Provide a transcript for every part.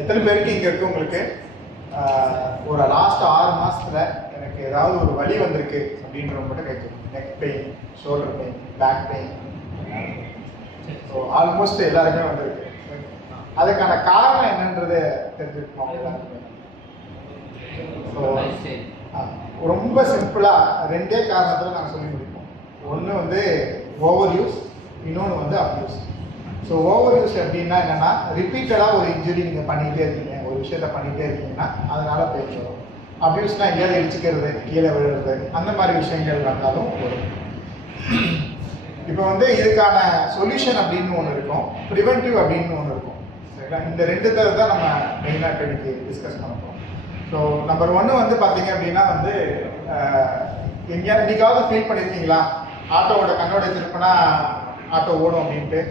எத்தனை பேருக்கு இங்கே இருக்கு உங்களுக்கு ஒரு லாஸ்ட் 6 மாசத்துல எனக்கு ஏதாவது ஒரு வலி வந்திருக்கு அப்படின்றவங்க மட்டும் கேட்கும். Neck pain, shoulder pain, back pain, so almost எல்லாருமே வந்திருக்கு. அதுக்கான காரணம் என்னன்றது தெரிஞ்சுக்கணும் எல்லாருமே. ஸோ ரொம்ப சிம்பிளாக 2 காரணத்தில் நாங்கள் சொல்லி முடிப்போம். ஒன்று வந்து ஓவர் யூஸ், இன்னொன்று வந்து அப்யூஸ். ஸோ ஓவர் யூஸ் எப்படின்னா என்னென்னா, ரிப்பீட்டடாக ஒரு இன்ஜுரி நீங்கள் பண்ணிகிட்டே இருக்கீங்க, ஒரு விஷயத்த பண்ணிகிட்டே இருக்கீங்கன்னா அதனால் பெயின் வரும். அப்யூஸ்னால் எங்கேயாவது இடிச்சுக்கிறது, கீழே விழுறது, அந்த மாதிரி விஷயங்கள் வந்தாலும் வரும். இப்போ வந்து இதுக்கான சொல்யூஷன் அப்படின்னு ஒன்று இருக்கும், ப்ரிவென்டிவ் அப்படின்னு ஒன்று இருக்கும். சரிங்களா? இந்த 2 தடவை தான் நம்ம மெயினாக இன்னைக்கு டிஸ்கஸ் பண்ண போகிறோம். ஸோ நம்பர் 1 வந்து பார்த்தீங்க அப்படின்னா வந்து எங்கேயாவது இன்னைக்காவது ஃபீல் பண்ணியிருக்கீங்களா, ஆட்டோவோட கண்ணோட திருப்பினா ஆட்டோ ஓடும் அப்படின்ட்டு?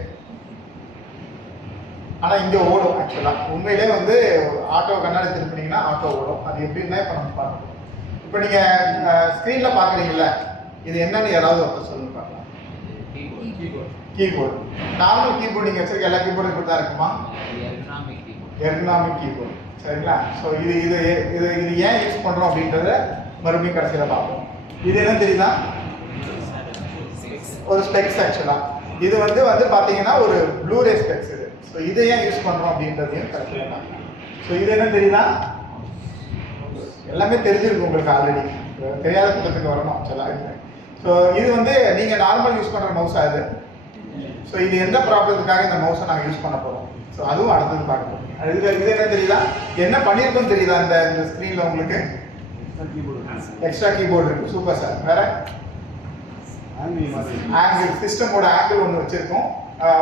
ஆனால் இங்கே ஓடும். ஆக்சுவலாக உண்மையிலே வந்து ஆட்டோ கண்ணாடி திருப்பினீங்கன்னா ஆட்டோ ஓடும். அது எப்படின்னா இப்போ நம்ம பார்க்கணும். இப்போ நீங்கள் ஸ்க்ரீனில் பார்க்குறீங்களா, இது என்னன்னு யாராவது ஒருத்தர் சொல்லுங்க பார்க்கலாம். கீபோர்டு. நார்மல் கீபோர்டு நீங்கள் வச்சிருக்க எல்லா கீபோர்டும் இப்படி தான் இருக்குமா? Ergonomic keyboard. சரிங்களா? ஸோ இது இது இது இது ஏன் யூஸ் பண்ணுறோம் அப்படின்றத மறுபடியும் கடைசியில் பார்ப்போம். இது என்ன தெரியுதா? ஒரு ஸ்பெக்ஸ். ஆக்சுவலாக இது வந்து பார்த்தீங்கன்னா ஒரு ப்ளூரே ஸ்பெக்ஸ். இது ஸோ இதை ஏன் யூஸ் பண்ணுறோம் அப்படின்றதையும் கடைசியில் பார்க்கலாம். ஸோ இது என்ன தெரியுதா? எல்லாமே தெரிஞ்சிருக்கு உங்களுக்கு ஆல்ரெடி, தெரியாத புத்தகத்துக்கு வரணும் ஆக்சுவலாக. ஸோ இது வந்து நீங்கள் நார்மல் யூஸ் பண்ணுற மவுஸாக இது. ஸோ இது எந்த ப்ராப்ளத்துக்காக இந்த மவுஸை நாங்கள் யூஸ் பண்ண போகிறோம், ஸோ அதுவும் அடுத்தது பார்க்க போகிறோம். இது என்ன தெரியுதா? என்ன பண்ணியிருக்கோம் தெரியுதா? இந்த ஸ்க்ரீனில் உங்களுக்கு எக்ஸ்ட்ரா கீபோர்டு இருக்கு. Super sir. வேற ஆங்கிள், சிஸ்டமோட ஆங்கிள் ஒன்று வச்சிருக்கோம்,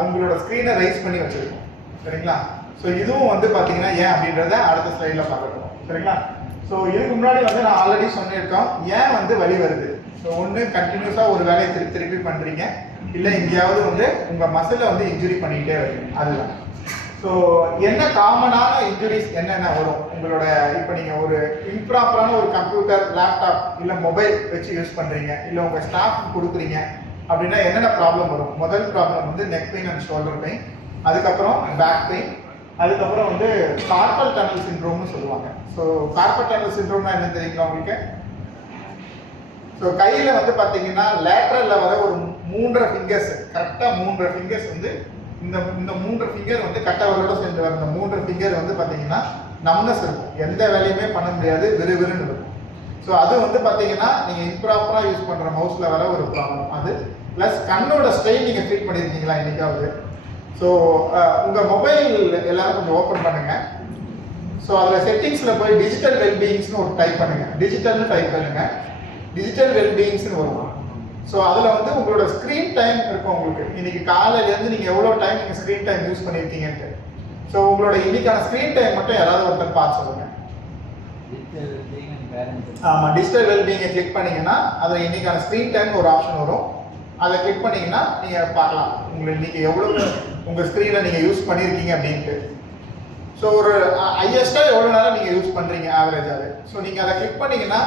உங்களோட ஸ்க்ரீனை ரைஸ் பண்ணி வச்சிருக்கோம். சரிங்களா? ஸோ இதுவும் வந்து பார்த்தீங்கன்னா ஏன் அப்படின்றத அடுத்த ஸ்லைடில் பார்க்கணும். சரிங்களா? ஸோ இதுக்கு முன்னாடி வந்து நான் ஆல்ரெடி சொல்லியிருக்கோம் ஏன் வந்து வலி வருது. ஸோ ஒன்று கண்டினியூஸாக ஒரு வேலையை திருப்பி பண்ணுறீங்க, இல்லை எங்கேயாவது வந்து உங்கள் மசிலை வந்து இன்ஜுரி பண்ணிக்கிட்டே வருது. அதுதான். ஸோ என்ன காமனான இன்ஜுரிஸ் என்னென்ன வரும் உங்களோட? இப்போ நீங்கள் ஒரு இம்ப்ராப்பரான ஒரு கம்ப்யூட்டர், லேப்டாப் இல்லை மொபைல் வச்சு யூஸ் பண்ணுறீங்க, இல்லை உங்கள் ஸ்டாஃப் கொடுக்குறீங்க அப்படின்னா என்னென்ன ப்ராப்ளம் வரும்? முதல் ப்ராப்ளம் வந்து neck pain and shoulder pain, அதுக்கப்புறம் பேக் பெயின், அதுக்கப்புறம் வந்து கார்பல் டனல் சிண்ட்ரோம்னு சொல்லுவாங்க. ஸோ கார்பல் டனல் சிண்ட்ரோம்னா என்ன தெரியுங்களா உங்களுக்கு? ஸோ கையில் வந்து பார்த்தீங்கன்னா லேட்ரலில் வர ஒரு 3 ஃபிங்கர்ஸ், கரெக்டாக 3 ஃபிங்கர்ஸ் வந்து இந்த 3 ஃபிங்கர் வந்து கட்டவரோட சேர்ந்து வர இந்த 3 ஃபிங்கர் வந்து பார்த்தீங்கன்னா நம்னஸ் இருக்கும், எந்த வேலையுமே பண்ண முடியாது, விறுவிறுன்னு இருக்கும். ஸோ அது வந்து பார்த்தீங்கன்னா நீங்கள் இம்ப்ராப்பராக யூஸ் பண்ணுற மவுஸில் வர ஒரு ப்ராப்ளம் அது. ப்ளஸ் கண்ணோட ஸ்ட்ரெயின் நீங்கள் ஃபீல் பண்ணியிருக்கீங்களா இன்னைக்காவது? ஸோ உங்கள் மொபைல் எல்லாரும் கொஞ்சம் ஓப்பன் பண்ணுங்கள். ஸோ அதில் செட்டிங்ஸில் போய் டிஜிட்டல் வெல்பீயிங்ஸ்னு ஒரு டைப் பண்ணுங்கள். டிஜிட்டல்னு டைப் பண்ணுங்கள், டிஜிட்டல் வெல்பீயிங்ஸ்னு வரும். ஸோ அதில் வந்து உங்களோட ஸ்க்ரீன் டைம் இருக்கும். உங்களுக்கு இன்னைக்கு காலையிலேருந்து நீங்கள் எவ்வளோ டைம் நீங்கள் ஸ்க்ரீன் டைம் யூஸ் பண்ணியிருக்கீங்கன்ட்டு. ஸோ உங்களோட இன்னைக்கான ஸ்க்ரீன் டைம் மட்டும் யாராவது ஒருத்தர் பார்த்து சொல்லுங்கள். ஆமாம், டிஜிட்டல் வெல்பீயிங்கை கிளிக் பண்ணிங்கன்னா அதில் இன்னைக்கான ஸ்க்ரீன் டைம் ஒரு ஆப்ஷன் வரும். அதை கிளிக் பண்ணிங்கன்னா நீங்கள் பார்க்கலாம் உங்களுக்கு இன்னைக்கு எவ்வளோ உங்கள் ஸ்க்ரீனை நீங்கள் யூஸ் பண்ணியிருக்கீங்க அப்படின்ட்டு. ஸோ ஒரு ஹையஸ்ட்டாக எவ்வளோ நேரம் நீங்கள் யூஸ் பண்ணுறீங்க ஆவரேஜாகவே. ஸோ நீங்கள் அதை கிளிக் பண்ணிங்கன்னா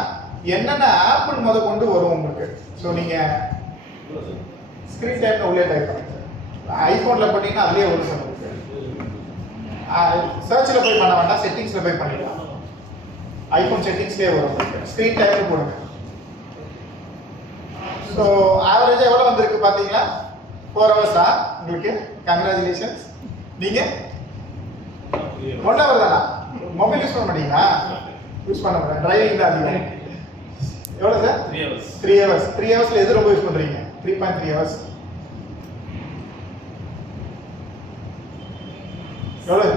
என்னென்ன ஆப்புன்னு முத கொண்டு வரும் உங்களுக்கு. ஸோ நீங்கள் ஸ்க்ரீன் டைமில் உள்ளே டைப் பண்ணுங்க. ஐஃபோனில் பண்ணிங்கன்னா அதுலேயே வரும் உங்களுக்கு. சர்ச்சில் போய் பண்ண வேண்டாம், செட்டிங்ஸில் போய் பண்ணிடலாம். ஐஃபோன் செட்டிங்ஸ்லேயே வரும் உங்களுக்கு. ஸ்க்ரீன் டைமில் போடுங்க. ஸோ ஆவரேஜாக எவ்வளோ வந்திருக்கு பார்த்தீங்களா? 4 ஹவர்ஸா உங்களுக்கு? கங்க்ராச்சுலேஷன்ஸ். நீங்கள் 1 ஹவர் தானா? மொபைல் யூஸ் பண்ண மாட்டீங்களா? யூஸ் பண்ண மாட்டேன், டிரைவிங் தான் அதிகம். எவ்வளோ சார்? 3 ஹவர்ஸ். 3 ஹவர்ஸில் எது ரொம்ப யூஸ் பண்ணுறீங்க? 3.3 ஹவர்ஸ். எவ்வளோ?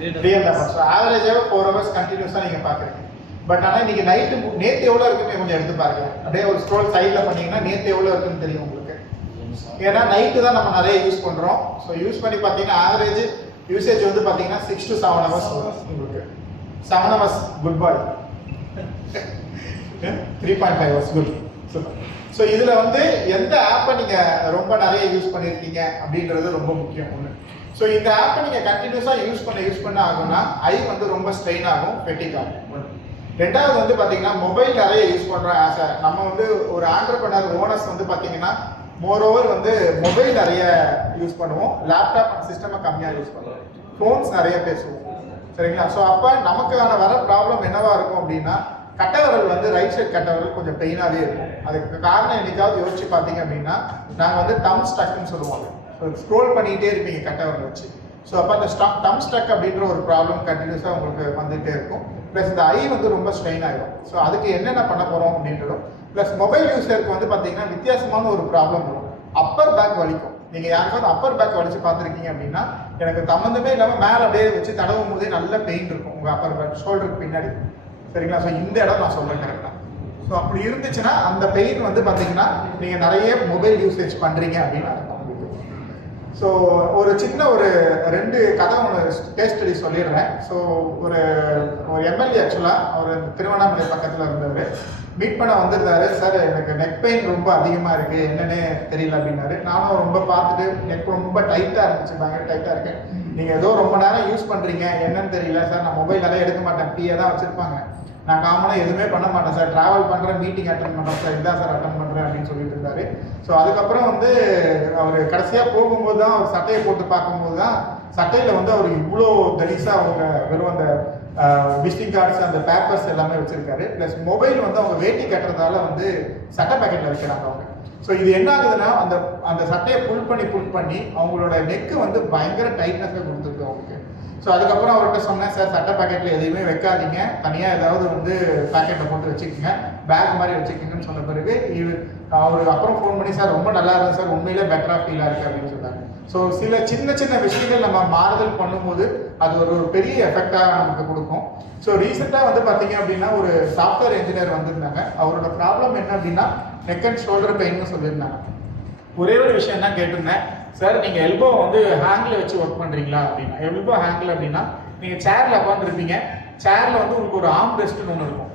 3.5 ஹவர்ஸ். ஆவரேஜாக 4 ஹவர்ஸ் கண்டினியூஸாக நீங்கள் பார்க்குறீங்க. பட் ஆனால் இன்னைக்கு நேற்று எவ்வளோ இருக்குன்னு கொஞ்சம் எடுத்து பாருங்க. அப்படியே ஒரு ஸ்க்ரோல் சைடில் பண்ணீங்கன்னா நேற்று எவ்வளோ இருக்குன்னு தெரியும் உங்களுக்கு. ஏன்னா நைட்டு தான் நம்ம நிறைய யூஸ் பண்ணுறோம். ஸோ யூஸ் பண்ணி பார்த்தீங்கன்னா ஆவரேஜ் யூசேஜ் வந்து பார்த்தீங்கன்னா 6 to 7 ஹவர்ஸ் வரும் உங்களுக்கு. 7 ஹவர்ஸ் குட் பாய், 3.5 ஹவர்ஸ் குட். சூப்பர். ஸோ இதில் வந்து எந்த ஆப்பை நீங்கள் ரொம்ப நிறைய யூஸ் பண்ணியிருக்கீங்க அப்படின்றது ரொம்ப முக்கியம் ஒன்று. ஸோ இந்த ஆப்பை நீங்கள் கண்டினியூஸாக யூஸ் பண்ண ஆகும்னா ஐ வந்து ரொம்ப ஸ்ட்ரெயின் ஆகும், ஃபெட்டிக் ஆகும் ஒன்று. ரெண்டாவது வந்து பார்த்தீங்கன்னா மொபைல் நிறைய யூஸ் பண்ணுறோம். நம்ம வந்து ஒரு ஆண்டர்பிரனர் ஓனர்ஸ் வந்து பார்த்தீங்கன்னா மோரோவர் வந்து மொபைல் நிறைய யூஸ் பண்ணுவோம், லேப்டாப் அண்ட் சிஸ்டமை கம்மியாக யூஸ் பண்ணுவோம், ஃபோன்ஸ் நிறைய பேசுவோம். சரிங்களா? ஸோ அப்போ நமக்கான வர ப்ராப்ளம் என்னவா இருக்கும் அப்படின்னா, கட்டவரல் வந்து ரைட் சைட் கட்டவரல் கொஞ்சம் பெயினாகவே இருக்கும். அதுக்கு காரணம் என்னைக்காவது யோசிச்சு பார்த்தீங்க அப்படின்னா, நாங்கள் வந்து டம் ஸ்டக்குன்னு சொல்லுவாங்க. ஸோ ஸ்க்ரோல் பண்ணிகிட்டே இருப்பீங்க கட்டவரல் வச்சு. ஸோ அப்போ அந்த டம் ஸ்டக் அப்படின்ற ஒரு ப்ராப்ளம் கண்டினியூஸாக உங்களுக்கு வந்துகிட்டே இருக்கும். ப்ளஸ் இந்த ஐ வந்து ரொம்ப ஸ்ட்ரெயின் ஆகிடும். ஸோ அதுக்கு என்னென்ன பண்ண போகிறோம் அப்படின்றதும், ப்ளஸ் மொபைல் யூஸருக்கு வந்து பார்த்தீங்கன்னா வித்தியாசமான ஒரு ப்ராப்ளம் வரும். அப்பர் பேக் வலிக்கும். நீங்கள் யாருக்காவது அப்பர் பேக் வலிச்சு பார்த்துருக்கீங்க அப்படின்னா, எனக்கு சம்மந்தமே இல்லாமல் மேலே அப்படியே வச்சு தடவும் போதே நல்ல பெயின் இருக்கும் உங்கள் அப்பர் பேக் ஷோல்டருக்கு பின்னாடி. சரிங்களா? ஸோ இந்த இடம் நான் சொல்கிறேன் கரெக்டாக. ஸோ அப்படி இருந்துச்சுன்னா அந்த பெயின் வந்து பார்த்தீங்கன்னா நீங்கள் நிறைய மொபைல் யூசேஜ் பண்ணுறீங்க அப்படின்னு அர்த்தம். ஸோ ஒரு சின்ன ஒரு 2 கதை ஒன்று கேஸ் ஸ்டடி சொல்லிடுறேன். ஸோ ஒரு எம்எல்ஏ ஆக்சுவலாக அவர் திருவண்ணாமலை பக்கத்தில் இருந்தவர் மீட் பண்ண வந்திருந்தாரு. சார் எனக்கு நெக் பெயின் ரொம்ப அதிகமாக இருக்குது, என்னன்னே தெரியல அப்படின்னாரு. நானும் ரொம்ப பார்த்துட்டு நெக் ரொம்ப டைட்டாக இருந்துச்சு, பயங்கர டைட்டாக இருக்கு, நீங்கள் ஏதோ ரொம்ப நேரம் யூஸ் பண்ணுறீங்க, என்னன்னு தெரியல சார், நான் மொபைல் நிறைய எடுக்க மாட்டேன், பிஏ தான் வச்சுருப்பாங்க, நான் காமனாக எதுவுமே பண்ண மாட்டேன் சார், ட்ராவல் பண்ணுறேன், மீட்டிங் அட்டன் பண்ணுறேன் சார், இதுதான் சார் அட்டன் பண்ணுறேன் அப்படின்னு சொல்லிட்டு இருந்தாரு. ஸோ அதுக்கப்புறம் வந்து அவர் கடைசியாக போகும்போது தான் அவர் சட்டையை போட்டு பார்க்கும்போது தான் சட்டையில் வந்து அவர் இவ்வளோ தனிசாக அவங்க வெறும் அந்த விசிட்டிங் கார்ட்ஸ் அந்த பேப்பர்ஸ் எல்லாமே வச்சுருக்காரு. ப்ளஸ் மொபைல் வந்து அவங்க வேட்டி கட்டுறதால வந்து சட்டை பேக்கெட்டில் வைக்கிறாங்க அவங்க. ஸோ இது என்ன ஆகுதுன்னா அந்த அந்த சட்டையை புல் பண்ணி அவங்களோட நெக்கு வந்து பயங்கர டைட்னஸாக கொடுத்துருக்கு அவங்களுக்கு. ஸோ அதுக்கப்புறம் அவர்கிட்ட சொன்னேன், சார் சட்டை பேக்கெட்டில் எதையுமே வைக்காதீங்க, தனியாக ஏதாவது வந்து பேக்கெட்டில் போட்டு வச்சுக்கோங்க, பேக் மாதிரி வச்சுக்கோங்கன்னு சொன்ன பிறகு அவருக்கு அப்புறம் ஃபோன் பண்ணி, சார் ரொம்ப நல்லா இருந்தது சார், உண்மையிலே பெட்டராக ஃபீலாக இருக்குது அப்படின்னு சொன்னாங்க. ஸோ சில சின்ன சின்ன விஷயங்கள் நம்ம மாறுதல் பண்ணும்போது அது ஒரு பெரிய எஃபெக்டாக நமக்கு கொடுக்கும். ஸோ ரீசெண்டாக வந்து பார்த்தீங்க அப்படின்னா ஒரு சாஃப்ட்வேர் இன்ஜினியர் வந்திருந்தாங்க. அவரோட ப்ராப்ளம் என்ன அப்படின்னா நெக் அண்ட் ஷோல்டர் பெயின்னு சொல்லியிருந்தாங்க. ஒரே ஒரு விஷயம் தான் கேட்டிருந்தேன், சார் நீங்கள் எல்போ வந்து ஹேங்கில் வச்சு ஒர்க் பண்ணுறீங்களா அப்படின்னா. எல்போ ஹேங்கில் அப்படின்னா நீங்கள் சேரில் உட்காந்துருப்பீங்க, சேரில் வந்து உங்களுக்கு ஒரு ஆர்ம் ரெஸ்ட்னு ஒன்று இருக்கும்,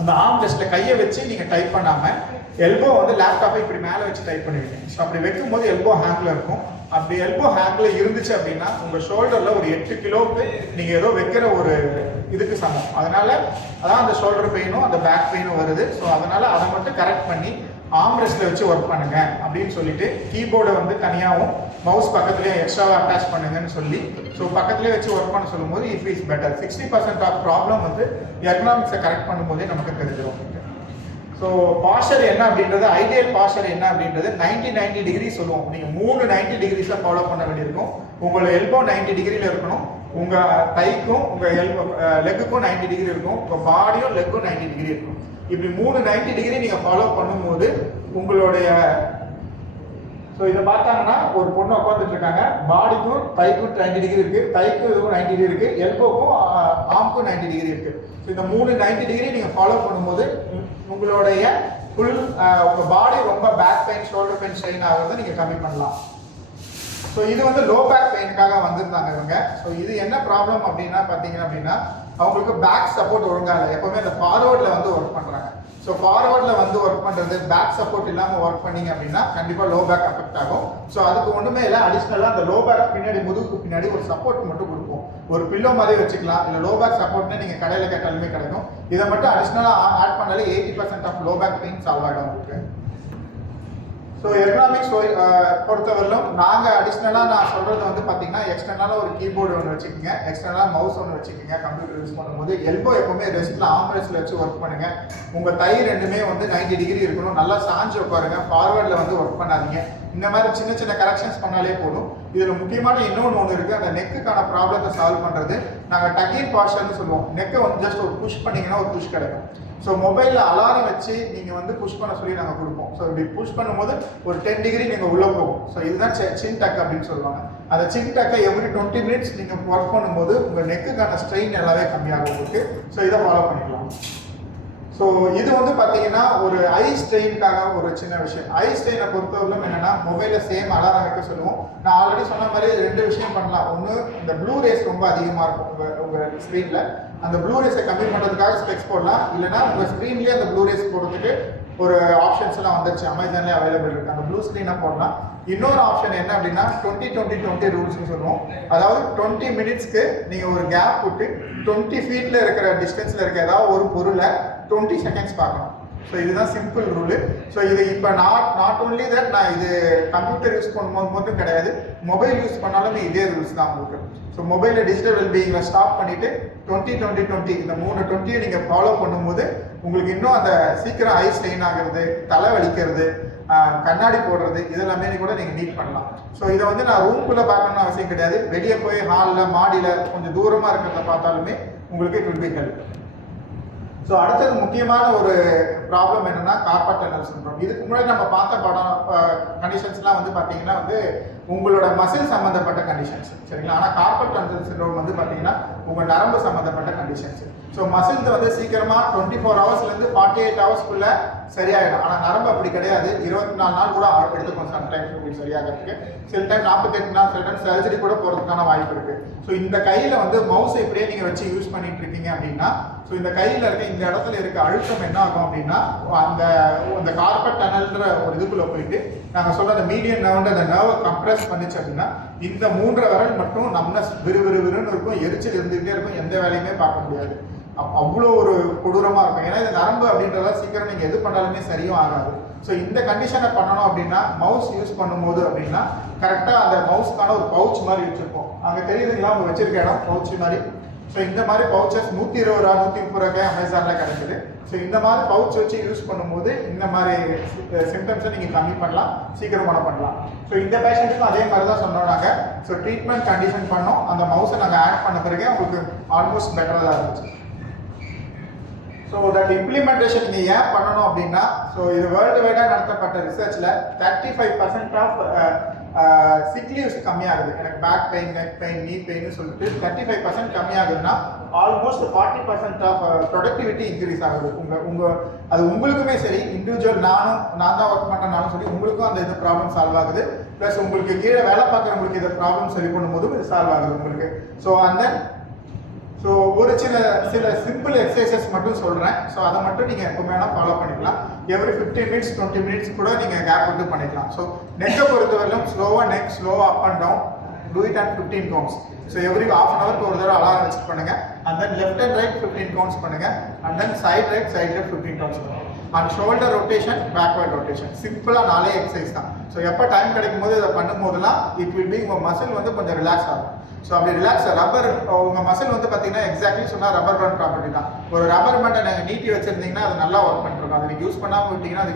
அந்த ஆர்ம் ரெஸ்ட்டில் கையை வச்சு நீங்கள் டைப் பண்ணாமல் எல்போ வந்து லேப்டாப்பை இப்படி மேலே வச்சு டைப் பண்ணுவீங்க. ஸோ அப்படி வைக்கும்போது எல்போ ஹேங்கில் இருக்கும். அப்படி எல்போ ஹேங்கில் இருந்துச்சு அப்படின்னா உங்கள் ஷோல்டரில் ஒரு 8 கிலோவுக்கு நீங்கள் ஏதோ வைக்கிற ஒரு இதுக்கு சமம். அதனால் அதான் அந்த ஷோல்டர் பெயினும் அந்த பேக் பெயினும் வருது. ஸோ அதனால் அதை மட்டும் கரெக்ட் பண்ணி ஆர்ம் ரெஸ்ட்டில் வச்சு ஒர்க் பண்ணுங்க அப்படின்னு சொல்லிட்டு கீபோர்டை வந்து தனியாகவும் மவுஸ் பக்கத்துலேயே எக்ஸ்ட்ராவாக அட்டாச் பண்ணுங்கன்னு சொல்லி ஸோ பக்கத்துலேயே வச்சு ஒர்க் பண்ண சொல்லும்போது it is better. 60% of problem வந்து எர்கனாமிக்ஸை கரெக்ட் பண்ணும்போதே நமக்கு தெரிஞ்சிடும். ஸோ பாஸ்டர் என்ன அப்படின்றது, ஐடியல் பாஸ்டர் என்ன அப்படின்றது 90 டிகிரி சொல்லுவோம். நீங்கள் 3 90 டிகிரிஸாக ஃபாலோ பண்ண வேண்டியிருக்கும். உங்களோட எல்போ 90 டிகிரியில் இருக்கணும், உங்கள் தைக்கும் உங்கள் லெக்குக்கும் 90 டிகிரி இருக்கும், உங்கள் பாடியும் லெக்கும் 90 டிகிரி இருக்கும். இப்படி 3 90 டிகிரி நீங்கள் ஃபாலோ பண்ணும்போது உங்களுடைய ஸோ இதை பார்த்தாங்கன்னா ஒரு பொண்ணு உட்காந்துட்டு இருக்காங்க, பாடிக்கும் தைக்கும் 90 டிகிரி இருக்குது, தைக்கும் இதுக்கும் 90 டிகிரி இருக்குது, எல்போக்கும் ஆர்முக்கும் 90 டிகிரி இருக்குது. ஸோ இந்த 3 90 டிகிரி நீங்கள் ஃபாலோ பண்ணும்போது உங்களுடைய ஃபுல் உங்கள் பாடி ரொம்ப back pain shoulder pain strain ஆகிறத நீங்கள் கம்மி பண்ணலாம். ஸோ இது வந்து லோ பேக் பெயினுக்காக வந்திருந்தாங்க இவங்க. ஸோ இது என்ன ப்ராப்ளம் அப்படின்னா பார்த்தீங்க அப்படின்னா அவங்களுக்கு பேக் சப்போர்ட் ஒழுங்காக இல்லை, எப்போவுமே அந்த ஃபார்வர்டில் வந்து ஒர்க் பண்ணுறாங்க. ஸோ ஃபார்வர்டில் வந்து ஒர்க் பண்ணுறது பேக் சப்போர்ட் இல்லாமல் ஒர்க் பண்ணிங்க அப்படின்னா கண்டிப்பாக லோ பேக் அஃபெக்ட் ஆகும். ஸோ அதுக்கு ஒன்றுமே இல்லை, அடிஷ்னலாக அந்த லோ பேக் பின்னாடி முதுகுக்கு பின்னாடி ஒரு சப்போர்ட் மட்டும் கொடுப்போம், ஒரு பில்லோ மாதிரி வச்சுக்கலாம், இல்லை லோ பேக் சப்போர்ட்னு நீங்கள் கடையில் கேட்டாலுமே கிடைக்கும். இதை மட்டும் அடிஷ்னலாக ஆட் பண்ணாலே 80% of low back pain solve ஆகிடும் உங்களுக்கு. ஸோ எர்கனாமிக்ஸ் பொறுத்தவரையிலும் நாங்கள் அடிஷ்னலாக நான் சொல்கிறது வந்து பார்த்தீங்கன்னா எக்ஸ்டர்னலாக ஒரு கீபோர்டு ஒன்று வச்சுக்கோங்க, எக்ஸ்டர்னலாக மவுஸ் ஒன்று வச்சுக்கோங்க. கம்ப்யூட்டர் யூஸ் பண்ணும்போது எல்போ எப்போவுமே ரெஸ்ட்டில் ஆர்ம் ரெஸ்ட்டில் வச்சு ஒர்க் பண்ணுங்கள். உங்கள் தை ரெண்டுமே வந்து 90 டிகிரி இருக்கணும், நல்லா சாஞ்சு உட்காருங்க, ஃபார்வர்டில் வந்து ஒர்க் பண்ணாதீங்க. இந்த மாதிரி சின்ன சின்ன கரெக்ஷன்ஸ் பண்ணாலே போதும். இதில் முக்கியமான இன்னொன்று இருக்குது, அந்த நெக்குக்கான ப்ராப்ளத்தை சால்வ் பண்ணுறது நாங்கள் டக்கிங் பாஸ்டர்னு சொல்லுவோம். நெக்கை வந்து ஜஸ்ட் ஒரு புஷ் பண்ணிங்கன்னா ஒரு புஷ் கிடைக்கும். ஸோ மொபைலில் அலாரம் வச்சு நீங்கள் வந்து புஷ் பண்ண சொல்லி நாங்கள் கொடுப்போம். ஸோ இப்படி புஷ் பண்ணும்போது ஒரு 10 டிகிரி நீங்கள் உள்ளே போகும். ஸோ இதுதான் சின் டக் அப்படின்னு சொல்லுவாங்க. அந்த சின் டக்கை எவ்ரி 20 மினிட்ஸ் நீங்கள் ஒர்க் பண்ணும்போது உங்கள் நெக்குக்கான ஸ்ட்ரெயின் எல்லாமே கம்மியாகும் உங்களுக்கு. ஸோ இதை ஃபாலோ பண்ணிக்கலாம். ஸோ இது வந்து பார்த்தீங்கன்னா ஒரு ஐ ஸ்ட்ரெயினுக்காக ஒரு சின்ன விஷயம். ஐ ஸ்ட்ரெயினை பொறுத்தவரைக்கும் என்னென்னா மொபைலில் சேம் அலாரம் வைக்க சொல்லுவோம். நான் ஆல்ரெடி சொன்ன மாதிரி 2 விஷயம் பண்ணலாம். ஒன்று, இந்த ப்ளூ ரேஸ் ரொம்ப அதிகமாக இருக்கும் உங்கள் ஸ்க்ரீனில், அந்த ப்ளூ ரேஸை கம்மி பண்ணுறதுக்காக ஸ்பெக்ஸ் போடலாம். இல்லைனா உங்கள் ஸ்க்ரீன்லேயே அந்த ப்ளூ ரேஸ் போடுறதுக்கு ஒரு ஆப்ஷன்ஸ் எல்லாம் வந்துருச்சு, அமேசான்லேயே அவைலபிள் இருக்குது, அந்த ப்ளூ ஸ்க்ரீனாக போடலாம். இன்னொரு ஆப்ஷன் என்ன அப்படின்னா 20-20-20 ரூல்ஸ்னு சொல்லுவோம். அதாவது 20 மினிட்ஸ்க்கு நீங்கள் ஒரு கேப் விட்டு 20 ஃபீட்டில் இருக்கிற டிஸ்டன்ஸில் இருக்க ஏதாவது ஒரு பொருளை 20 செகண்ட்ஸ் பார்க்கணும். ஸோ இதுதான் சிம்பிள் ரூலு. ஸோ இது இப்போ நாட் ஒன்லி தட் நான் இது கம்ப்யூட்டர் யூஸ் பண்ணும்போது மட்டும் கிடையாது, மொபைல் யூஸ் பண்ணாலுமே இதே ரூல்ஸ் தான் உங்களுக்கு. ஸோ மொபைலில் டிஜிட்டல் வெல்பீயிங்கில் ஸ்டாப் பண்ணிவிட்டு 20-20-20 இந்த 3 20 நீங்கள் ஃபாலோ பண்ணும்போது உங்களுக்கு இன்னும் அந்த சீக்கிரம் ஐ ஸ்ட்ரெயின் ஆகிறது, தலை வலிக்கிறது, கண்ணாடி போடுறது இதெல்லாமே கூட நீங்கள் நீட் பண்ணலாம். ஸோ இதை வந்து நான் ரூம்குள்ளே பார்க்கணும்னு அவசியம் கிடையாது, வெளியே போய் ஹாலில் மாடியில் கொஞ்சம் தூரமாக இருக்கிறத பார்த்தாலுமே உங்களுக்கு it will be help. So அடுத்தது முக்கியமான ஒரு ப்ராப்ளம் என்னன்னா கார்பட் டனல் சிண்ட்ரோம். இதுக்கு முன்னாடி நம்ம பார்த்த கண்டிஷன்ஸ்லாம் வந்து பார்த்தீங்கன்னா வந்து உங்களோட மசில் சம்மந்தப்பட்ட கண்டிஷன்ஸ் சரிங்களா. ஆனால் கார்பட் டனல் சிண்ட்ரோம் வந்து பார்த்தீங்கன்னா உங்கள் நரம்பு சம்மந்தப்பட்ட கண்டிஷன்ஸ். ஸோ மசில்ஸ் வந்து சீக்கிரமாக 24 ஹவர்ஸ்லேருந்து 48 ஹவர்ஸ்க்குள்ளே சரியாயிடும். ஆனால் நரம்பு அப்படி கிடையாது, 24 நாள் கூட எடுத்துக்கும் சம்டைம்ஸ் உங்களுக்கு சரியாகிறதுக்கு. சில டைம் 48 நாள், சில டைம் சர்ஜரி கூட போகிறதுக்கான வாய்ப்பு இருக்குது. ஸோ இந்த கையில் வந்து மவுஸை இப்படியே நீங்கள் வச்சு யூஸ் பண்ணிட்டு இருக்கீங்க அப்படின்னா, ஸோ இந்த கையில் இருக்க இந்த இடத்துல இருக்க அழுத்தம் என்ன ஆகும் அப்படின்னா அந்த கார்பட் டனல்ன்ற ஒரு இதுக்குள்ளே போயிட்டு நாங்கள் சொல்கிற அந்த மீடியன் நர்வ்ன்ற அந்த நர்வை கம்ப்ரெஸ் பண்ணிச்சு அப்படின்னா இந்த 3 விரல் மட்டும் நம்ம விறுவிறுன்னு இருக்கும், எரிச்சல் இருந்துகிட்டே இருக்கும், எந்த வேலையுமே பார்க்க முடியாது. அவ்வளோ ஒரு கொடூரமாக இருக்கும். ஏன்னா இந்த நரம்பு அப்படின்றத சீக்கிரம் நீங்கள் எது பண்ணாலுமே சரியும் ஆகாது. ஸோ இந்த கண்டிஷனை பண்ணணும் அப்படின்னா மவுஸ் யூஸ் பண்ணும்போது அப்படின்னா கரெக்டாக அந்த மவுஸ்க்கான ஒரு பவுச் மாதிரி வச்சுருப்போம். அங்கே தெரியுதுங்களா அவங்க வச்சிருக்க இடம் பவுச் மாதிரி. ஸோ இந்த மாதிரி பவுச்சஸ் 120 ரூபா 130 ரூபாய் அமேசானில் கிடைக்குது. ஸோ இந்த மாதிரி பவுச் வச்சு யூஸ் பண்ணும்போது இந்த மாதிரி சிம்டம்ஸை நீங்கள் கம்மி பண்ணலாம், சீக்கிரம் பண்ணலாம். ஸோ இந்த பேஷண்ட்டுக்கும் அதே மாதிரி தான் சொன்னோம் நாங்கள். ஸோ ட்ரீட்மெண்ட் கண்டிஷன் பண்ணோம், அந்த மவுஸை நாங்கள் ஆட் பண்ண பிறகு உங்களுக்கு ஆல்மோஸ்ட் பெட்டராக தான் இருந்துச்சு. ஸோ தட் இம்ப்ளிமெண்டேஷன் நீங்கள் ஏன் பண்ணணும் அப்படின்னா, ஸோ இது வேர்ல்டு வைடாக நடத்தப்பட்ட ரிசர்ச்சில் 35% ஆஃப் சிக் லீவ்ஸ் கம்மியாகுது. எனக்கு பேக் பெயின், நெக் பெயின், நீ பெயின் சொல்லிட்டு 35% கம்மியாகுதுன்னா ஆல்மோஸ்ட் 40% ஆஃப் ப்ரொடக்டிவிட்டி இன்க்ரீஸ் ஆகுது. அது உங்களுக்குமே சரி, இண்டிவிஜுவல் நான் தான் ஒர்க் பண்ணுறேன்னாலும் சரி உங்களுக்கும் அந்த இது ப்ராப்ளம் சால்வ் ஆகுது. ப்ளஸ் உங்களுக்கு கீழே வேலை பார்க்குறவங்களுக்கு இந்த ப்ராப்ளம் சரி பண்ணும்போதும் இது சால்வ் ஆகுது உங்களுக்கு. ஸோ அந்த ஒரு சில சிம்பிள் எக்ஸசைசஸ் மட்டும் சொல்கிறேன். ஸோ அதை மட்டும் நீங்கள் எப்பவுமே வேணால் ஃபாலோ பண்ணிக்கலாம். எவ்ரி 15 மினிட்ஸ் 20 மினிட்ஸ் கூட நீங்கள் கேப் விட்டு பண்ணிக்கலாம். ஸோ நெக்கை பொறுத்தவரையிலும் ஸ்லோவாக up and down do it and 15 counts. So every ½ ஹவருக்கு ஒரு தடவை அலாரம் வச்சு பண்ணுங்க. And then left and right 15 counts பண்ணுங்க. And then side left 15 counts பண்ணுங்க. And shoulder rotation, backward rotation, சிம்பிளாக 4 எக்ஸசைஸ் தான். ஸோ எப்போ டைம் கிடைக்கும் போது இதை பண்ணும்போதெல்லாம் இட் வில் பி உங்கள் மசில் வந்து கொஞ்சம் ரிலாக்ஸ் ஆகும். ஸோ அப்படி ரிலாக்ஸ் ரப்பர் உங்கள் மசில் வந்து பார்த்தீங்கன்னா எக்ஸாக்ட்லி சொன்னால் ரப்பர் பேண்ட் ப்ராப்பர்ட்டி தான். ஒரு ரப்பர் பேண்டை நீங்கள் நீட்டி வச்சுருந்தீங்கன்னா அது நல்லா ஒர்க் பண்ணிருக்கும். அதை நீங்கள் யூஸ் பண்ணாமல் விட்டிங்கன்னா அது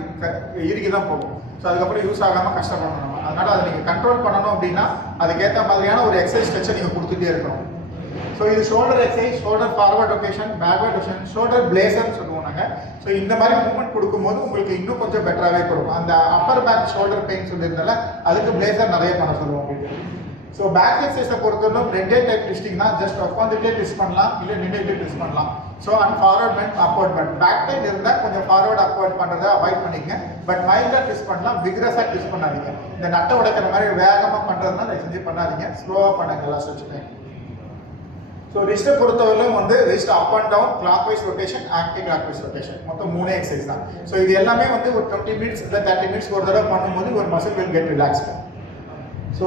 இறுக்கி தான் போகும். ஸோ அதுக்கப்புறம் யூஸ் ஆகாமல் கஷ்டப்படணும். அதனால் அதை நீங்கள் கண்ட்ரோல் பண்ணணும் அப்படின்னா அதுக்கேற்ற மாதிரியான ஒரு எக்ஸசைஸ் ஸ்ட்ரெச்சை நீங்கள் கொடுத்துட்டே இருக்கணும். ஸோ இது shoulder exercise, shoulder forward rotation, backward rotation, shoulder பிளேசர்னு சொல்லுவோம் நாங்கள். ஸோ இந்த மாதிரி மூவ்மெண்ட் கொடுக்கும்போது உங்களுக்கு இன்னும் கொஞ்சம் பெட்டராகவே கொடுக்கும். அந்த அப்பர் பேக் ஷோல்டர் பெயின் சொல்லியிருந்தால அதுக்கு பிளேசர் நிறைய பண்ண சொல்லுவோம் உங்களுக்கு. ஸோ பேக் எக்ஸசைஸை பொறுத்தவரைக்கும் 2 டைப் ட்விஸ்டிங் தான். ஜஸ்ட் உட்காந்துட்டே ட்விஸ்ட் பண்ணலாம், இல்லை நின்றுட்டே ட்விஸ்ட் பண்ணலாம். So and forward bend, upward bend. Back pain இருந்தால் கொஞ்சம் ஃபார்வர்ட் அப்வர்ட் பண்ணுறதை அவாய்ட் பண்ணிக்கங்க. பட் மைல்டாக ட்விஸ்ட் பண்ணலாம், விக்ரஸாக ட்விஸ்ட் பண்ணாதீங்க. இந்த நட்டை உடைக்கிற மாதிரி வேகமாக பண்ணுறதுனா தயவு செஞ்சு பண்ணாதீங்க, ஸ்லோவாக பண்ணுங்க எல்லா ஸ்ட்ரெச்சுமே. ஸோ ரிஸ்ட்டை பொறுத்தவரையிலும் வந்து wrist up and down, clock wise rotation, anti clock wise rotation, மொத்தம் 3 எக்ஸசைஸ் தான். ஸோ இது எல்லாமே வந்து ஒரு 20 மினிட்ஸ் இல்லை 30 மினிட்ஸ் ஒரு தடவை பண்ணும்போது ஒரு muscle will get relaxed. So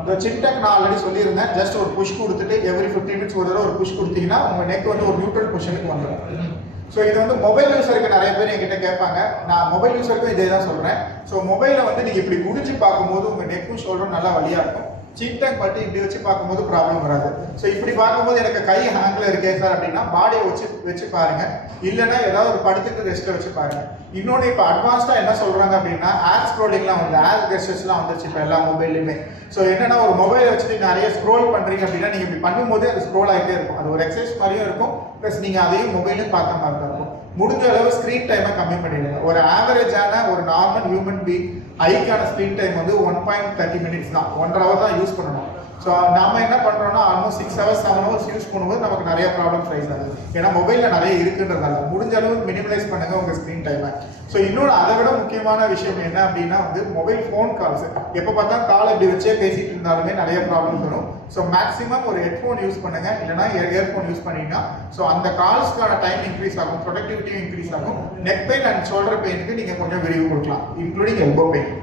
இந்த சின்டெக் நான் ஆல்ரெடி சொல்லியிருந்தேன். ஜஸ்ட் ஒரு புஷ் கொடுத்துட்டு எவ்ரி 15 மினிட்ஸ் ஒரு தடவை ஒரு புஷ் கொடுத்தீங்கன்னா உங்கள் நெக் வந்து ஒரு நியூட்ரல் பொசிஷனுக்கு வந்துடும். ஸோ இது வந்து மொபைல் யூஸருக்கு நிறைய பேர் என்கிட்ட கேட்பாங்க. நான் மொபைல் யூஸருக்கும் இதே தான் சொல்கிறேன். ஸோ மொபைலில் வந்து நீங்கள் இப்படி குடிச்சு பார்க்கும்போது உங்கள் நெக்கும் ஷோல்டரும் நல்லா வலியாக இருக்கும். சீட்டாக பட்டு இப்படி வச்சு பார்க்கும்போது ப்ராப்ளம் வராது. ஸோ இப்படி பார்க்கும்போது எனக்கு கை ஹேங்கில் இருக்கே சார் அப்படின்னா பாடியை வச்சு பாருங்க, இல்லைன்னா ஏதாவது ஒரு படுத்துட்டு ரெஸ்ட்டை வச்சு பாருங்க. இன்னொன்று இப்போ அட்வான்ஸ்டாக என்ன சொல்கிறாங்க அப்படின்னா ஆட் ஸ்க்ரோலிங்லாம் வந்து ஆட் கெஸ்டர்ஸ்லாம் வந்துருச்சு இப்போ எல்லா மொபைல்லையுமே. ஸோ என்னன்னா ஒரு மொபைலை வச்சுட்டு நிறைய ஸ்க்ரோல் பண்ணுறீங்க அப்படின்னா நீங்கள் இப்படி பண்ணும்போது அது ஸ்க்ரோல் ஆகிட்டே இருக்கும். அது ஒரு எக்ஸசைஸ் மாதிரியும் இருக்கும், ப்ளஸ் நீங்கள் அதையும் மொபைலையும் பார்த்த மாதிரி தான் இருக்கும். முடிஞ்ச அளவு ஸ்க்ரீன் டைமை கம்மி பண்ணிடுங்க. ஒரு ஆவரேஜான ஒரு நார்மல் ஹியூமன் பீங் ஐக்கான ஸ்க்ரீன் டைம் வந்து 1.30 மினிட்ஸ் தான், 1.5 hour தான் யூஸ் பண்ணணும். ஸோ நம்ம என்ன பண்ணுறோம்னா ஆல்மோஸ்ட் 6 hours 7 hours யூஸ் பண்ணும்போது நமக்கு நிறைய ப்ராப்ளம்ஸ் ரைஸ் ஆகுது. ஏன்னா மொபைலில் நிறைய இருக்குன்றதால முடிஞ்ச அளவு மினிமலைஸ் பண்ணுங்க உங்கள் ஸ்க்ரீன் டைமை. ஸோ இன்னொன்று அதை விட முக்கியமான விஷயம் என்ன அப்படின்னா வந்து மொபைல் ஃபோன் கால்ஸ் எப்போ பார்த்தா கால் இப்படி வச்சே பேசிட்டு இருந்தாலுமே நிறைய ப்ராப்ளம்ஸ் வரும். ஸோ மேக்ஸிமம் ஒரு ஹெட்ஃபோன் யூஸ் பண்ணுங்க, இல்லைனா இயர்ஃபோன் யூஸ் பண்ணிங்கன்னா ஸோ அந்த கால்ஸ்க்கான டைம் இன்க்ரீஸ் ஆகும், ப்ரொடக்டிவிட்டியும் இன்க்ரீஸ் ஆகும். நெக் பெயின் அண்ட் ஷோல்டர் பெயினுக்கு நீங்கள் கொஞ்சம் விரிவு கொடுக்கலாம், including elbow pain.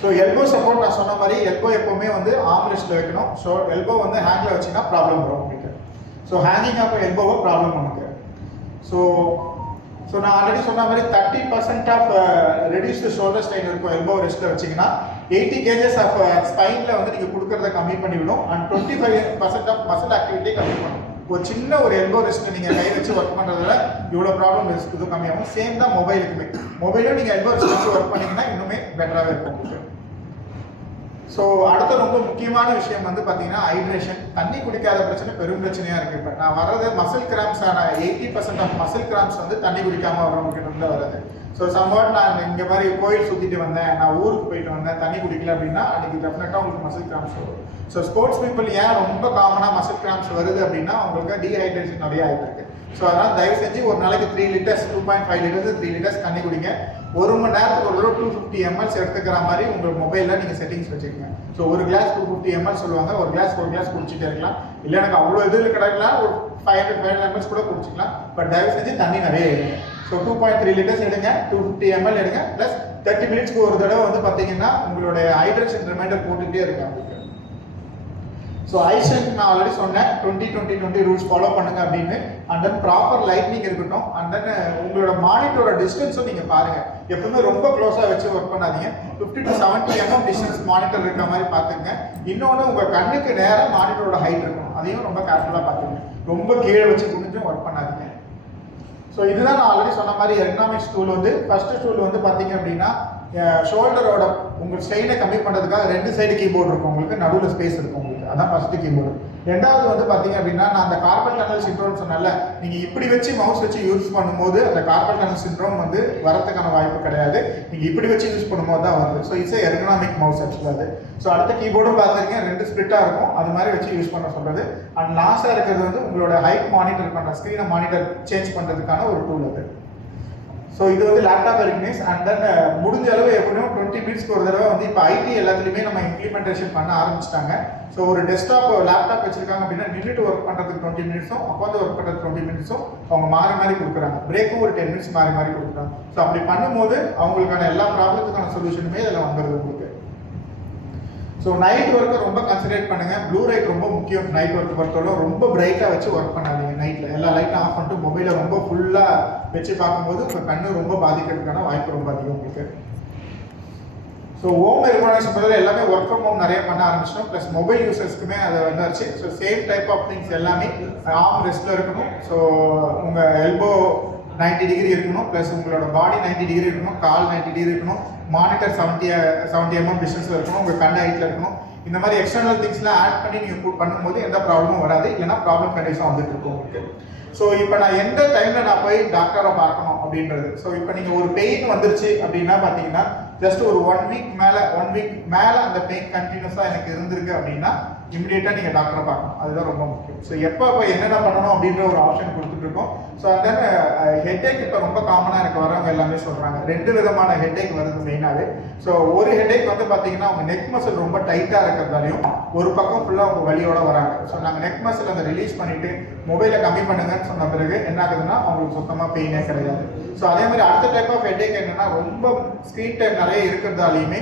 So elbow support நான் சொன்ன மாதிரி எல்போ எப்போவுமே வந்து ஆர்ம் ரெஸ்ட்டில் வைக்கணும். ஸோ எல்போ வந்து ஹேங்கில் வச்சிங்கன்னா ப்ராப்ளம் வரும் உங்களுக்கு. ஸோ ஹேங்கிங் அப்போ எல்போவை ப்ராப்ளம் நமக்கு. ஸோ நான் ஆல்ரெடி சொன்ன மாதிரி 30% ஆஃப் ரெடியூஸ்டு ஷோல்டர் ஸ்ட்ரெயின் இருக்கும் எல்போ ரெஸ்ட்டில் வச்சிங்கன்னா 80 கேஜஸ் ஆஃப் ஸ்பைனில் வந்து நீங்கள் கொடுக்குறத கம்மி பண்ணிவிடும் அண்ட் 25% ஆஃப் மசில் ஆக்டிவிட்டி கம்மி பண்ணும். ஒரு சின்ன ஒரு எல்போ ரெஸ்ட்டில் நீங்கள் கை வச்சு ஒர்க் பண்ணுறதுல இவ்வளோ ப்ராப்ளம் ரிஸ்க் இதுவும் கம்மியாகும். சேம் தான் மொபைலுக்குமே. மொபைலும் நீங்கள் எல்போ ரெஸ்ட் வச்சு ஒர்க் பண்ணிங்கன்னா இன்னுமே பெட்டராகவே இருக்கும் உங்களுக்கு. ஸோ அடுத்த ரொம்ப முக்கியமான விஷயம் வந்து பார்த்தீங்கன்னா ஹைட்ரேஷன். தண்ணி குடிக்காத பிரச்சனை பெரும் பிரச்சனையாக இருக்குது. இப்போ நான் வர்றது மசில் கிராம்ஸான 80% ஆஃப் மசில் கிராம்ஸ் வந்து தண்ணி குடிக்காமல் வரவங்ககிட்ட இருந்து வருது. ஸோ சம்வாட் நான் இங்கே மாதிரி கோயில் சுற்றிட்டு வந்தேன், நான் ஊருக்கு போயிட்டு வந்தேன், தண்ணி குடிக்கல அப்படின்னா அன்றைக்கி டெஃபினட்டாக உங்களுக்கு மசில் கிராம்ஸ் வரும். ஸோ ஸ்போர்ட்ஸ் பீப்புள் ஏன் ரொம்ப காமனாக மசில் கிராம்ஸ் வருது அப்படின்னா அவங்களுக்கு டீஹைட்ரேஷன் நிறைய ஆகிட்டு இருக்கு. ஸோ அதனால் தயவு செஞ்சு ஒரு நாளைக்கு 3 லிட்டர்ஸ் 2.5 லிட்டர்ஸ் 3 லிட்டர்ஸ் தண்ணி குடிங்க. ஒரு ml நேரத்துக்கு ஒரு தடவை 250 ml எடுத்துக்கிற மாதிரி உங்கள் மொபைலில் நீங்கள் செட்டிங்ஸ் வச்சுக்கோங்க. ஸோ ஒரு கிளாஸ் 250 ml சொல்லுவாங்க, ஒரு கிளாஸ் குடிச்சிட்டே இருக்கலாம். இல்லை எனக்கு அவ்வளோ இதில் கிடைக்கலாம், ஒரு 500 ml கூட குடிச்சிக்கலாம். பட் தயவு செஞ்சு தண்ணி நிறைய எடுங்க. ஸோ 2.3 லிட்டர்ஸ் எடுங்க, 250 ml எடுங்க, ப்ளஸ் 30 மினிட்ஸ்க்கு ஒரு தடவை வந்து பார்த்தீங்கன்னா உங்களுடைய ஹைட்ரேஷன் ரிமைண்டர் போட்டுகிட்டே இருக்காங்க. ஸோ ஐஸ்ட்ரென்த் நான் ஆல்ரெடி சொன்னேன் 20-20-20 ரூல்ஸ் ஃபாலோ பண்ணுங்க அப்படின்னு. அண்ட் தென் ப்ராப்பர் லைட்னிங் இருக்கட்டும். அண்ட் தென் உங்களோட மானிட்டரோட டிஸ்டன்ஸும் நீங்கள் பாருங்கள். எப்பவுமே ரொம்ப க்ளோஸாக வச்சு ஒர்க் பண்ணாதீங்க. 50 to 70 mm டிஸ்டன்ஸ் மானிட்டர் இருக்கிற மாதிரி பார்த்துங்க. இன்னொன்று உங்கள் கண்ணுக்கு நேராக மானிட்டரோட ஹைட் இருக்கணும். அதையும் ரொம்ப கேர்ஃபுல்லாக பார்த்துங்க. ரொம்ப கீழே வச்சு குனிஞ்சும் ஒர்க் பண்ணாதீங்க. ஸோ இதுதான் நான் ஆல்ரெடி சொன்ன மாதிரி எர்கனாமிக்ஸ் டூல் வந்து ஃபர்ஸ்ட் டூல் வந்து பார்த்தீங்க அப்படின்னா ஷோல்டரோட உங்கள் ஸ்ட்ரெயினை கம்மி பண்ணுறதுக்காக 2 சைடு கீபோர்டு இருக்கும். உங்களுக்கு நடுவில் ஸ்பேஸ் இருக்கும் உங்களுக்கு. அதான் ஃபர்ஸ்ட் கீபோர்டு. ரெண்டாவது வந்து பார்த்தீங்க அப்படின்னா நான் அந்த கார்பல் டனல் சிண்ட்ரோம் சொன்னால, நீங்கள் இப்படி வச்சு மவுஸ் வச்சு யூஸ் பண்ணும்போது அந்த கார்பல் டனல் சிண்ட்ரோம் வந்து வரதுக்கான வாய்ப்பு கிடையாது. நீங்கள் இப்படி வச்சு யூஸ் பண்ணும்போது தான் வருது. ஸோ இட்ஸ் எர்கனாமிக் மவுஸ் ஆக்சுவலாக அது. ஸோ அடுத்த கீபோர்டும் பார்த்துருக்கீங்க, 2 ஸ்பிளிட்டாக இருக்கும். அது மாதிரி வச்சு யூஸ் பண்ண சொல்கிறது. அண்ட் லாஸ்ட்டாக இருக்கிறது வந்து உங்களோட ஹைட் மானிட்டர் பண்ணுற ஸ்க்ரீனை மானிட்டர் சேஞ்ச் பண்ணுறதுக்கான ஒரு டூல் அது. ஸோ இது வந்து லேப்டாப் எர்கனிக்ஸ். அண்ட் தென் முடிஞ்ச அளவு எப்படியும் 20 மினிட்ஸ்க்கு ஒரு தடவை வந்து இப்போ ஐடி எல்லாத்துலேயுமே நம்ம இம்ப்ளிமெண்டேஷன் பண்ண ஆரம்பிச்சிட்டாங்க. ஸோ ஒரு டெஸ்க்டாப் லேப்டாப் வச்சிருக்காங்க அப்படின்னா நின்றுட்டு ஒர்க் பண்ணுறதுக்கு 20 மினிட்ஸும் உட்காந்து ஒர்க் பண்ணுறதுக்கு 20 மினிட்ஸும் அவங்க மாறி மாறி கொடுக்குறாங்க. பிரேக்கும் ஒரு 10 மினிட்ஸ் மாறி மாறி கொடுக்குறாங்க. ஸோ அப்படி பண்ணும்போது அவங்களுக்கான எல்லா ப்ராப்ளத்துக்கான சொல்யூஷனுமே இதில் வந்துடுது உங்களுக்கு. ஸோ நைட் ஒர்க்கை ரொம்ப கன்சன்ட்ரேட் பண்ணுங்கள். ப்ளூ லைட் ரொம்ப முக்கியம். நைட் ஒர்க் பொறுத்தவரை ரொம்ப பிரைட்டாக வச்சு ஒர்க் பண்ணாதீங்க. நைட்டில் எல்லா லைட்டும் ஆஃப் பண்ணிட்டு மொபைலை ரொம்ப ஃபுல்லாக வச்சு பார்க்கும்போது உங்கள் கண்ணு ரொம்ப பாதிக்கிறதுக்கான வாய்ப்பு ரொம்ப அதிகம் உங்களுக்கு. ஸோ ஹோம் எர்கனாமிக்ஸ் பதில் எல்லாமே ஒர்க் ஃப்ரம் ஹோம் நிறைய பண்ண ஆரம்பிச்சிட்டோம். ப்ளஸ் மொபைல் யூசர்ஸ்க்குமே அதை வந்துருச்சு. So same type of things எல்லாமே ஆர்ம் ரெஸ்ட்டில் இருக்கணும். ஸோ உங்கள் எல்போ 90 டிகிரி இருக்கணும், ப்ளஸ் உங்களோட பாடி 90 டிகிரி இருக்கணும், கால் 90 டிகிரி இருக்கணும், மானிட்டர் 70 mm டிஸ்டன்ஸில் இருக்கணும், உங்கள் கண் ஹைட்டில் இருக்கணும். இந்த மாதிரி எக்ஸ்டர்னல் திங்ஸ்லாம் ஆட் பண்ணி நீங்கள் பண்ணும்போது எந்த ப்ராப்ளமும் வராது. இல்லைனா ப்ராப்ளம் கண்டிஷன் வந்துட்டு இருக்கும் உங்களுக்கு. ஸோ இப்போ நான் எந்த டைமில் நான் போய் டாக்டரை பார்க்கணும் அப்படின்றது. ஸோ இப்போ நீங்கள் ஒரு பெயின் வந்துருச்சு அப்படின்னா பார்த்தீங்கன்னா ஜஸ்ட் ஒரு 1 வீக் மேலே அந்த பெயின் கண்டினியூஸாக எனக்கு இருந்திருக்கு அப்படின்னா இமிடியேட்டாக நீங்கள் டாக்டரை பார்க்கணும். அதுதான் ரொம்ப முக்கியம். ஸோ எப்போ என்னென்ன பண்ணணும் அப்படின்ற ஒரு ஆப்ஷன் கொடுத்துட்ருக்கோம். ஸோ அந்த ஹெட்டேக் இப்போ ரொம்ப காமனாக எனக்கு வரவங்க எல்லாமே சொல்கிறாங்க. 2 விதமான ஹெட்டேக் வருது மெயினாகவே. ஸோ ஒரு ஹெட்டேக் வந்து பார்த்தீங்கன்னா அவங்க நெக் மசில் ரொம்ப டைட்டாக இருக்கிறதாலையும் ஒரு பக்கம் ஃபுல்லாக அவங்க வலியோட வராங்க. ஸோ நாங்கள் நெக் மசில் அந்த ரிலீஸ் பண்ணிவிட்டு மொபைலை கம்மி பண்ணுங்கன்னு சொன்ன பிறகு என்ன ஆகுதுன்னா அவங்களுக்கு சுத்தமாக பெயினே கிடையாது. ஸோ அதே மாதிரி அடுத்த டைப் ஆஃப் ஹெட்டேக் என்னென்னா ரொம்ப ஸ்க்ரீன் டைம் நிறைய இருக்கிறதாலையுமே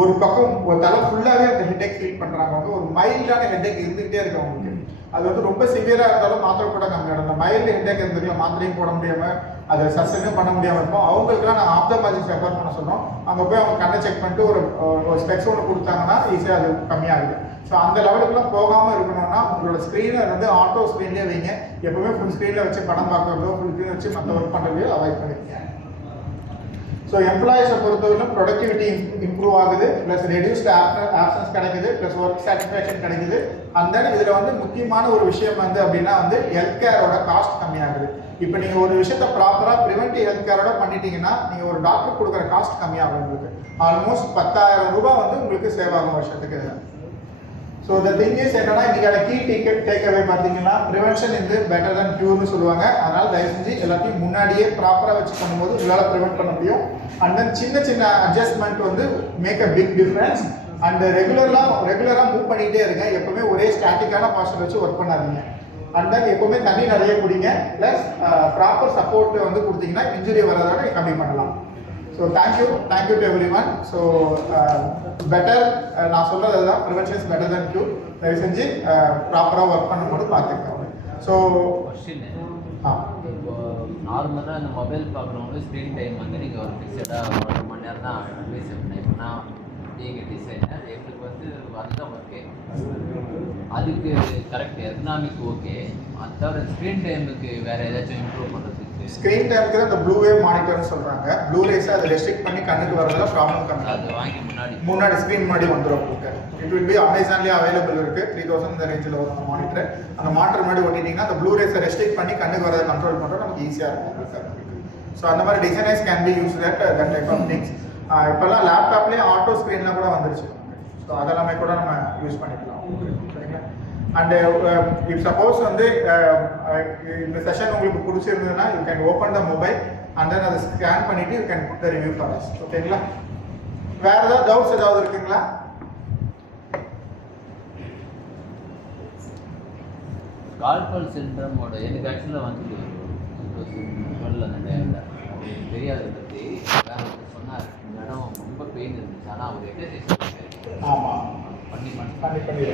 ஒரு பக்கம் ஒரு தலை ஃபுல்லாகவே அந்த ஹெட்டேக் ஃபீல் பண்ணுறாங்க. வந்து ஒரு மைல்டான ஹெட்டேக் இருந்துகிட்டே இருக்கு அவங்களுக்கு. அது வந்து ரொம்ப சிவியராக இருந்தாலும் மாத்திரை கூட கம்மியாகும். அந்த மைல்டு ஹெட்டேக் இருந்துக்கலாம், மாத்திரையும் போட முடியாமல் அதை சஸ்டெயினும் பண்ண முடியாமல் இருக்கும். அவங்களுக்குலாம் நாங்கள் ஆப்தமாலஜிஸ்ட் ரெஃபர் பண்ண சொல்கிறோம். அங்கே போய் அவங்க கண்ணை செக் பண்ணிட்டு ஒரு ஸ்பெக்ஸ் ஒன்று கொடுத்தாங்கன்னா ஈஸியாக அது கம்மியாகுது. ஸோ அந்த லெவலுக்குலாம் போகாமல் இருக்கணும்னா உங்களோட ஸ்க்ரீனை வந்து ஆட்டோ ஸ்க்ரீன்லேயே வைங்க. எப்பவுமே ஃபுல் ஸ்க்ரீனில் வச்சு படம் பார்க்குறதோ ஃபுல் ஸ்க்ரீன் வச்சு மற்ற ஒர்க் பண்ணுறதையோ அவாய்ட் பண்ணிக்கங்க. ஸோ எம்ப்ளாயிஸை பொறுத்தவரைக்கும் ப்ரொடக்டிவிட்டி இம்ப்ரூவ் ஆகுது, ப்ளஸ் ரெடியூஸ்ட் ஆப்சன்ஸ் கிடைக்குது, ப்ளஸ் ஒர்க் சாட்டிஸ்ஃபேக்ஷன் கிடைக்குது. அண்ட் தென் இதில் வந்து முக்கியமான ஒரு விஷயம் வந்து அப்படின்னா வந்து ஹெல்த் கேரோட காஸ்ட் கம்மியாகுது. இப்போ நீங்கள் ஒரு விஷயத்தை ப்ராப்பராக ப்ரிவென்டிவ் ஹெல்த் கேரோட பண்ணிட்டீங்கன்னா நீங்கள் ஒரு டாக்டர் கொடுக்குற காஸ்ட் கம்மியாகும். உங்களுக்கு ஆல்மோஸ்ட் 10,000 ரூபாய் வந்து உங்களுக்கு சேவ் ஆகும் வருஷத்துக்கு. ஸோ த திங் இஸ் என்னன்னா இன்னைக்கான கீ டேக்அவே பார்த்தீங்கன்னா ப்ரிவென்ஷன் இஸ் பெட்டர் தன் க்யூர்னு சொல்லுவாங்க. அதனால் தயவு செஞ்சு எல்லாத்தையும் முன்னாடியே ப்ராப்பராக வச்சு பண்ணும்போது உங்களால் ப்ரிவென்ட் பண்ண முடியும். அண்ட் தென் சின்ன அட்ஜஸ்ட்மெண்ட் வந்து make a big difference. And ரெகுலராக மூவ் பண்ணிகிட்டே இருங்க. எப்பவுமே ஒரே ஸ்டாட்டிக்கான பாஸ்டர் வச்சு ஒர்க் பண்ணாதீங்க. அண்ட் தென் எப்பவுமே தண்ணி நிறைய குடிங்க. ப்ளஸ் ப்ராப்பர் சப்போர்ட் வந்து கொடுத்தீங்கன்னா இன்ஜுரி வர்றதோட கம்மி பண்ணலாம். So thank you to every one. So better நான் சொல்கிறது தான், prevention is better then cure. தயவு செஞ்சு ப்ராப்பராக ஒர்க் பண்ணும்போது பார்த்துக்கோங்க. ஸோ நார்மலாக இந்த மொபைல் பார்க்குறவங்க ஸ்க்ரீன் டைம் வந்து நீங்கள் ஒரு ஃபிக்ஸடாக 1 மணி நேரம் தான் அட்வைஸ் பண்ணேன். இப்போ நான் நீங்கள் டிசைனர் எங்களுக்கு வந்து அதுதான் ஓகே, அதுக்கு கரெக்ட் எக்கனாமிக் ஓகே. அது தவிர ஸ்க்ரீன் டைமுக்கு வேறு ஏதாச்சும் இம்ப்ரூவ் பண்ணுறதுக்கு ஸ்க்ரீன் டைமுக்கு தான் இந்த ப்ளூ வேவ் மானிட்டர்னு சொல்கிறாங்க. ப்ளூ ரேஸை அதை ரெஸ்ட்ரிக்ட் பண்ணி கண்ணுக்கு வரதுல ப்ராப்ளம் கம்மி. அது வாங்கி முன்னாடி ஸ்க்ரீன் முன்னாடி வந்துடும் உங்களுக்கு. இட் வில் பி அமேசான்லேயே அவைலபிள் இருக்குது. 3000 இந்த ரேஞ்சில் வரும் அந்த மானிட்டர். அந்த மானிட்டர் முன்னாடி ஓட்டிட்டிங்கன்னா அந்த ப்ளூ ரேஸை ரெஸ்ட்ரிக்ட் பண்ணி கண்ணுக்கு வரதை கண்ட்ரோல் பண்ணுறது நமக்கு ஈஸியாக இருக்கும். ஸோ அந்த மாதிரி designers can be use that type of things. இப்போல்லாம் லேப்டாப்லேயே ஆட்டோ ஸ்க்ரீன்லாம் கூட வந்துருச்சு. ஸோ அதெல்லாமே கூட நம்ம யூஸ் பண்ணிக்கலாம். சரிங்களா? அண்டு இப் சப்போஸ் வந்து இந்த செஷன் உங்களுக்கு பிடிச்சிருந்ததுன்னா you can open the mobile and then அதை ஸ்கேன் பண்ணிவிட்டு you can put the review for us. ஓகேங்களா? வேறு ஏதாவது டவுட்ஸ் ஏதாவது இருக்குங்களா? கால்பல் சிண்ட்ரமோட எனக்கு ஆக்சுவலாக வந்து சொல்ல அந்த டைமில் தெரியாத பற்றி வேற ஒருத்தர் சொன்னார். இந்த இடம் ரொம்ப பெயின் இருந்துச்சு, ஆனால் அவர் எக்ஸசைஸ் ஆமாம் பண்ணி பண்ணி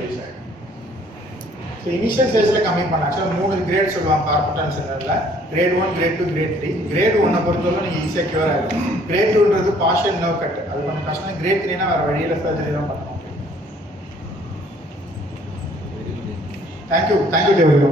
ஸோ இனிஷியல் ஸ்டேஜில் கம்மி பண்ண ஆக்சுவலாக 3 கிரேட் சொல்லுவாங்க கார்பன் சென்டரில். Great 1, great 2, great 3. கிரேட் 1 பொறுத்தவரை நீங்கள் ஈஸியாக க்யூர் ஆகிடும். கிரேட் 2ன்றது பார்ஷியல் நர்வ் கட், அது கொஞ்சம் கஷ்டம். கிரேட் 3னா வேறு வழியில் சர்ஜரி தான் பண்ணணும். Thank you thank you.